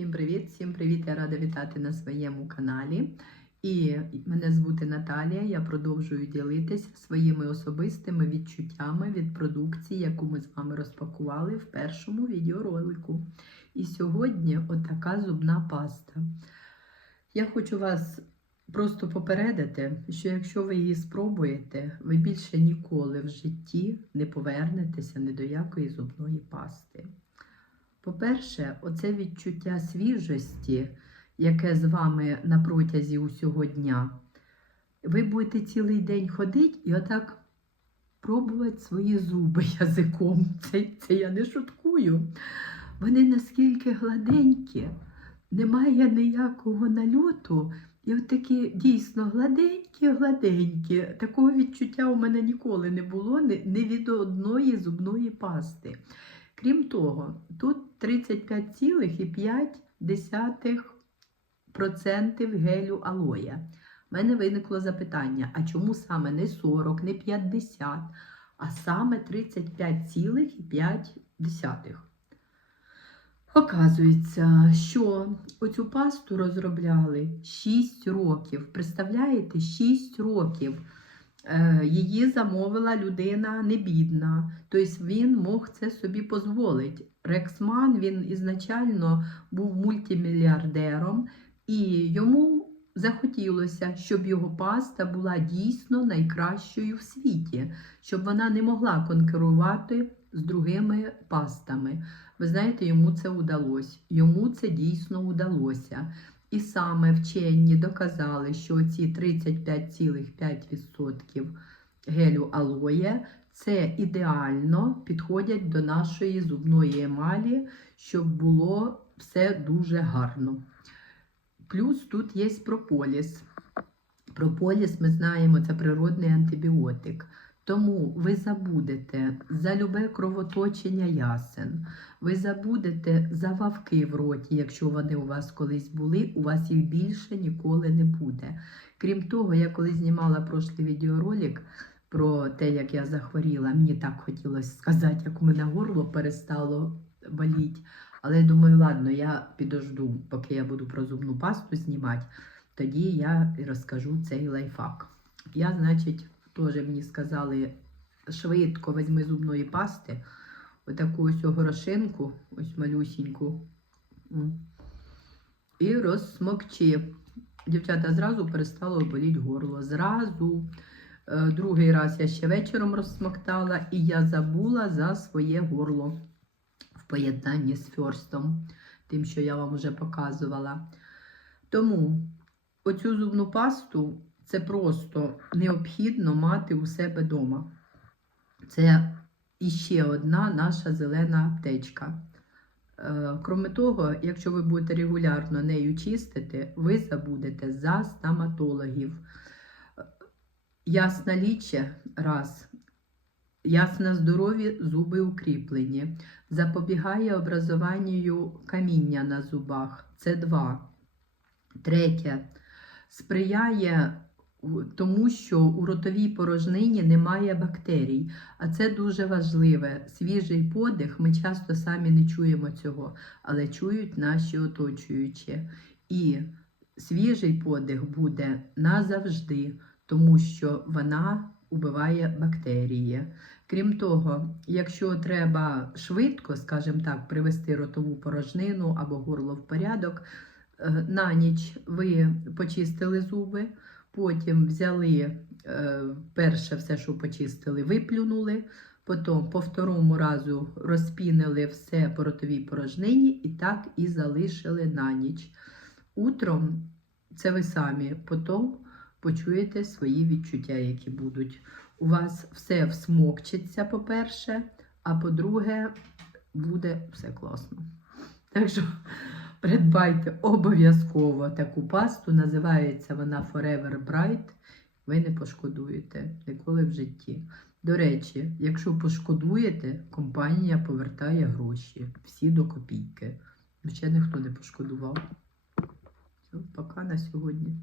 Всім привіт! Всім привіт! Я рада вітати на своєму каналі. І мене звути Наталія. Я продовжую ділитися своїми особистими відчуттями від продукції, яку ми з вами розпакували в першому відеоролику. І сьогодні отака зубна паста. Я хочу вас просто попередити, що якщо ви її спробуєте, ви більше ніколи в житті не повернетеся ні до якої зубної пасти. По-перше, оце відчуття свіжості, яке з вами на протязі усього дня, ви будете цілий день ходити і отак пробувати свої зуби язиком. Це, це я не шуткую. Вони наскільки гладенькі, немає ніякого нальоту. І от такі дійсно гладенькі-гладенькі. Такого відчуття у мене ніколи не було, не від одної зубної пасти. Крім того, тут 35,5% гелю алоя. У мене виникло запитання: а чому саме не 40, не 50, а саме 35,5? Оказується, що оцю пасту розробляли 6 років. Представляєте, 6 років. Е, Її замовила людина не бідна, тобто він мог це собі дозволити. Рексман він ізначально був мультимільярдером, і йому захотілося, щоб його паста була дійсно найкращою в світі, щоб вона не могла конкурувати з другими пастами. Ви знаєте, йому це вдалося. Йому це дійсно вдалося. І саме вчені доказали, що ці 35,5% гелю алоє це ідеально підходять до нашої зубної емалі, щоб було все дуже гарно. Плюс тут є прополіс. Прополіс, ми знаємо, це природний антибіотик. Тому ви забудете за любе кровоточення ясен, ви забудете за вавки в роті, якщо вони у вас колись були, у вас їх більше ніколи не буде. Крім того, я коли знімала прошлий відеоролик про те, як я захворіла, мені так хотілося сказати, як у мене горло перестало боліти. Але я думаю, ладно, я підожду, поки я буду про зубну пасту знімати, тоді я розкажу цей лайфхак. Я, значить, теж мені сказали, швидко візьми зубної пасти, отаку ось горошинку, ось малюсіньку, і розсмокчи. Дівчата, зразу перестало боліти горло. Зразу. Е, Другий раз я ще вечором розсмоктала, і я забула за своє горло в поєднанні з фьорстом, тим, що я вам вже показувала. Тому оцю зубну пасту це просто необхідно мати у себе вдома. Це іще одна наша зелена аптечка. Е, Кроме того, якщо ви будете регулярно нею чистити, ви забудете за стоматологів. Ясна ліче раз. Ясно здорові зуби укріплені. Запобігає образуванню каміння на зубах. Це два. Третє. Сприяє тому, що у ротовій порожнині немає бактерій. А це дуже важливе. Свіжий подих, ми часто самі не чуємо цього, але чують наші оточуючі. І свіжий подих буде назавжди, тому що вона убиває бактерії. Крім того, якщо треба швидко, скажімо так, привести ротову порожнину або горло в порядок, е, на ніч ви почистили зуби, потім взяли е, перше все, що почистили, виплюнули, потім по второму разу розпінили все по ротовій порожнині і так і залишили на ніч. Утром це ви самі потім почуєте свої відчуття, які будуть. У вас все всмокчиться, по-перше, а по-друге, буде все класно. Так що придбайте обов'язково таку пасту, називається вона Forever Bright. Ви не пошкодуєте ніколи в житті. До речі, якщо пошкодуєте, компанія повертає гроші всі до копійки. Ще ніхто не пошкодував. Все, пока на сьогодні.